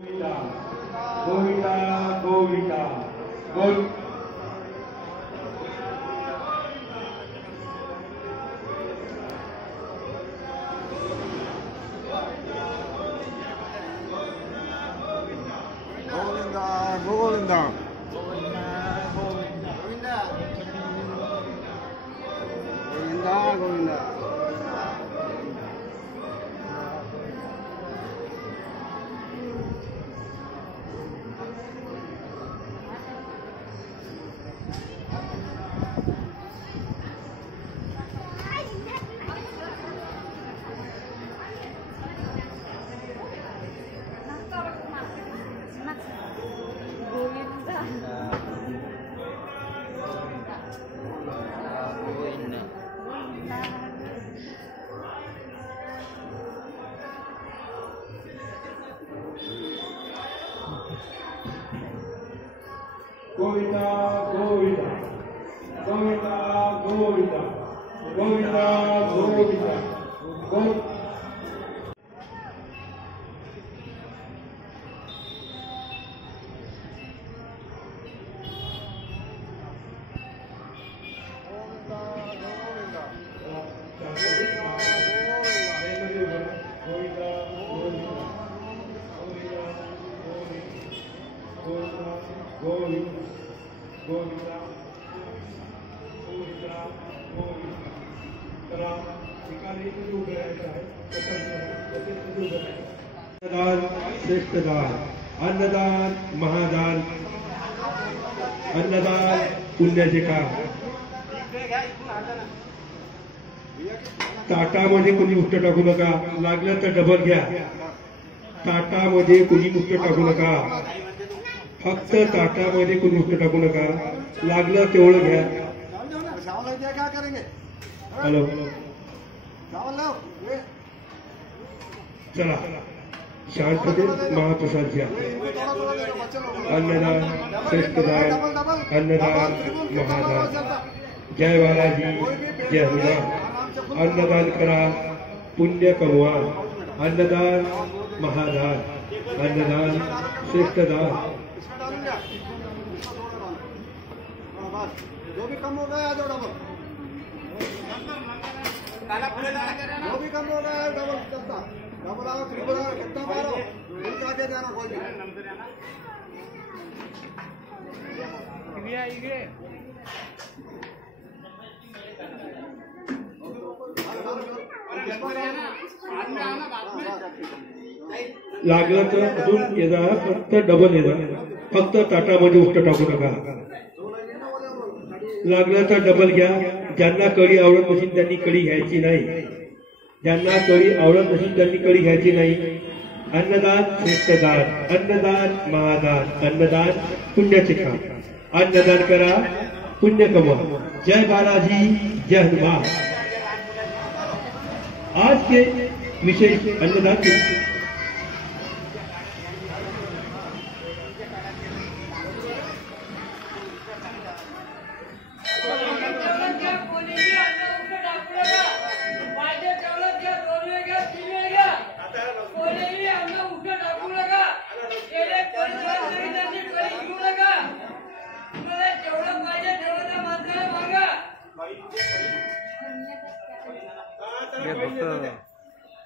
गोविंदा गोविंदा गोविंदा गोविंदा गोविंदा गोविंदा गोविंदा गोविंदा गोविंदा गोविंदा गोविंदा गोविंदा गोविंदा गोविंदा गोविंदा गोविंदा करा ठिकाणी कुठे उभे राहायचं आहे अन्नदान श्रेष्ठ दान अन्नदान महादान अन्नदान पुण्याचे काम ताटामध्ये कोणी उष्ट टाकू नका लागलं तर डबल घ्या ताटामध्ये कोणी उष्ट टाकू नका फक्त ताटामध्ये कोणी उष्ट टाकू नका लागलं तेवढं घ्या हॅलो चला शांततेत महाप्रसाद घ्या अन्नदान श्रेष्ठदान अन्नदान महादान जय बालाजी जय हनुमान अन्नदान करा पुण्य कमवा अन्नदान महादान अन्नदान श्रेष्ठदान जो भी कम हो गया है डबल जो भी कम हो गया है डबल चलता डबल आओ ट्रिपल आओ कितना मारो उनका आगे जाना कोई लागलं तर अजून येणार फक्त डबल येणार फक्त ताटामध्ये उष्ट टाकू नका लागलं तर डबल घ्या ज्यांना कढी आवडत नसेल त्यांनी कढी घ्यायची नाही ज्यांना कढी आवडत नसेल त्यांनी कढी घ्यायची नाही अन्नदान श्रेष्ठदान अन्नदान महादान अन्नदान पुण्याचे काम अन्नदान करा पुण्य कमवा जय बालाजी जय हनुमान आज के विशेष अन्नदान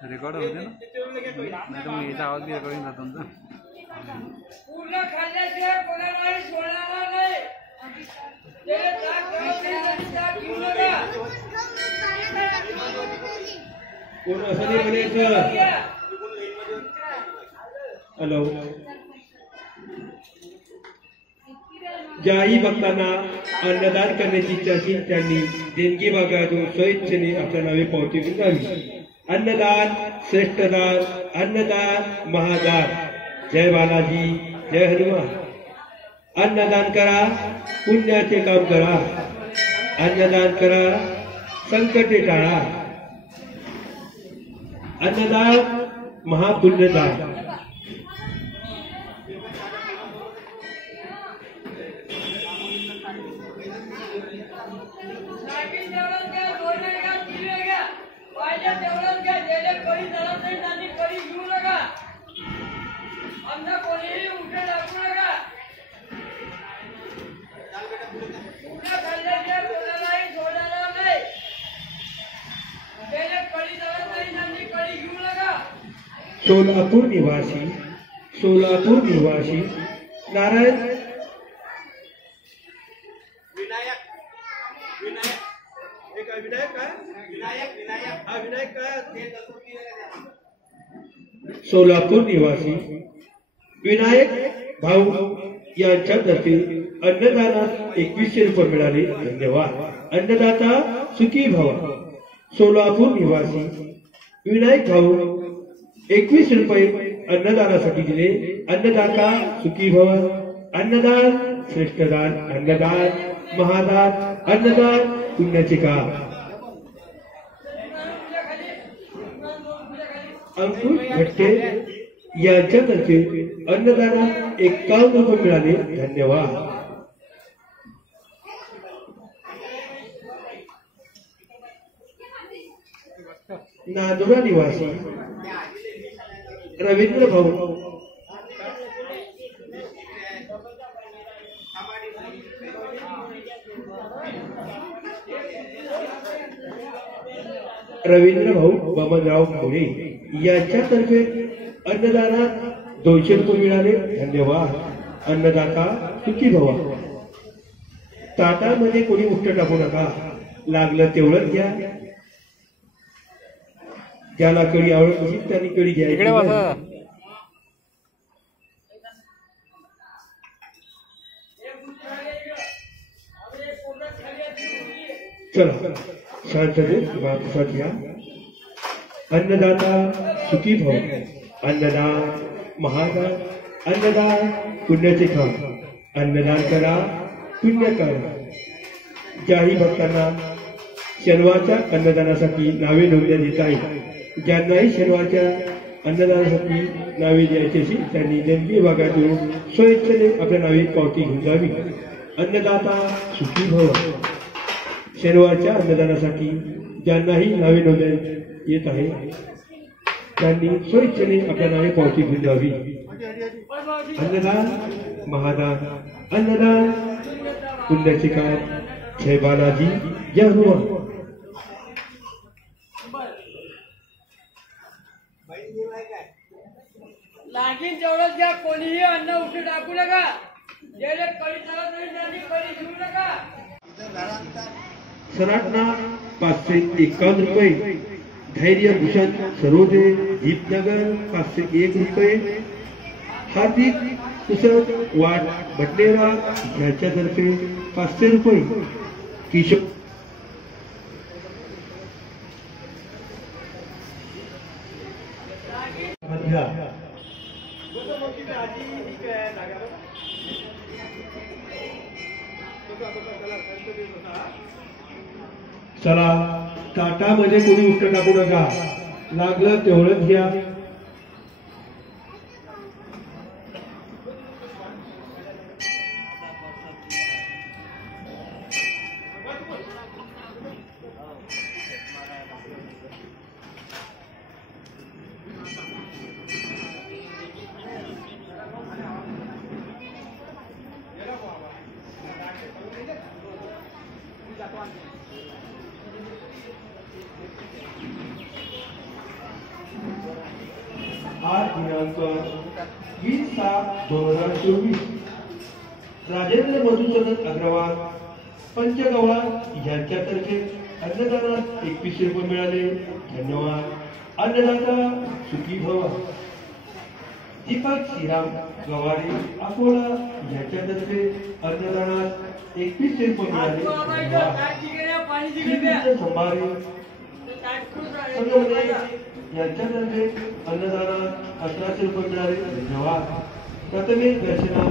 रेकॉर्ड होते ना नाही तर मग याचा आवाज बी रेकॉर्डिंग जातो ना पूर्ण खाल्ल्याशिवाय कोणाला सोडणार नाही ते कोण असं नाही म्हणायचं हॅलो ज्याही भक्तांना अन्नदान करण्याची इच्छा असेल त्यांनी देणगी भागातून स्वेच्छेने आपल्या नावे पावती द्यावी अन्नदान श्रेष्ठदान अन्नदान महादान जय बालाजी जय हनुमान अन्नदान करा पुण्याचे काम करा अन्नदान करा संकटे टाळा अन्नदान महापुण्यदान आमना कोणीही उठे टाकू नका. पूर्ण खाल्ल्याशिवाय कोणालाही सोडणार नाही. त्याने कळी जवळ नाही आम्ही कळी घेऊ नका. सोलापूर निवासी नारायण सोलापूर निवासी विनायक भाऊ यांच्यातर्फे अन्नदानात 2100 रुपये मिळाले. धन्यवाद. अन्नदाता सुखी भव. सोलापूर निवासी विनायक भाऊ 21 रुपये अन्नदानासाठी दिले. अन्नदाता सुखी भव. अन्नदान श्रेष्ठदान. अन्नदान महादान. अन्नदान पुण्याचे काम. अंकुश भट्टे यांच्यातर्फे अन्नदानात 51 रुपये मिळाले. धन्यवाद. नांदुरा निवासी रवींद्र भाऊ बबनराव मोरे यांच्यातर्फे अन्नदानात 200 रुपये मिळाले. धन्यवाद. अन्नदाता सुखी भवा. ताटामध्ये कोणी उष्ट टाकू नका. लागलं तेवढंच घ्या. ज्याला कडी आवडत असेल त्यांनी कडी घ्यायची. चला शांततेत वापसात घ्या. अन्नदाता सुखी भव. अन्नदान महादान. अन्नदान पुण्याचे काम. अन्नदान करा पुण्य करा. ज्याही भक्तांना शनिवारच्या अन्नदानासाठी नावे नोंदण्यात येत आहे. ज्यांनाही शनिवारच्या अन्नदानासाठी नावे द्यायची असेल त्यांनी देणगी विभागात येऊन स्वइच्छेने आपल्या नावे पावती घेऊन जावी. अन्नदाता सुखी भव. शनिवारच्या अन्नदानासाठी ज्यांनाही नावे नोंदण्यात येत आहे त्यांनी स्वइच्छेने आपल्या नावे पावती घेऊन जावी. अन्नदान महादान. अन्नदान पुण्याचे काम. जय बालाजी. जय हनुमान. लागीन तेवढंच घ्या. कोणीही अन्न उठे टाकू नका. ज्याला कळी चालत नाही त्यांनी कळी घेऊ नका. सराटना 551 रुपये. धैर्य भूषण सरोदे दीपनगर 501 रुपये. हार्दिक कुसद वाट भटनेरा यांच्यातर्फे 500 रुपये. किशोर चला ताटामध्ये कोणी उष्ट टाकू नका. लागलं तेवढंच घ्या. आज दिनांक 20/7/2024 राजेंद्र मधुसूदन अग्रवाल पंचगव्हाण यांच्यातर्फे अन्नदानात 2100 रुपये मिळाले. धन्यवाद. अन्नदाता सुखी भव. दीपक श्रीराम गवारे अकोला यांच्यातर्फे अन्नदानात 2100 रुपये मिळाले. संभारे यांच्यातर्फे अन्नदानात 1800 रुपये मिळाले. धन्यवाद. प्रथमेश दर्शना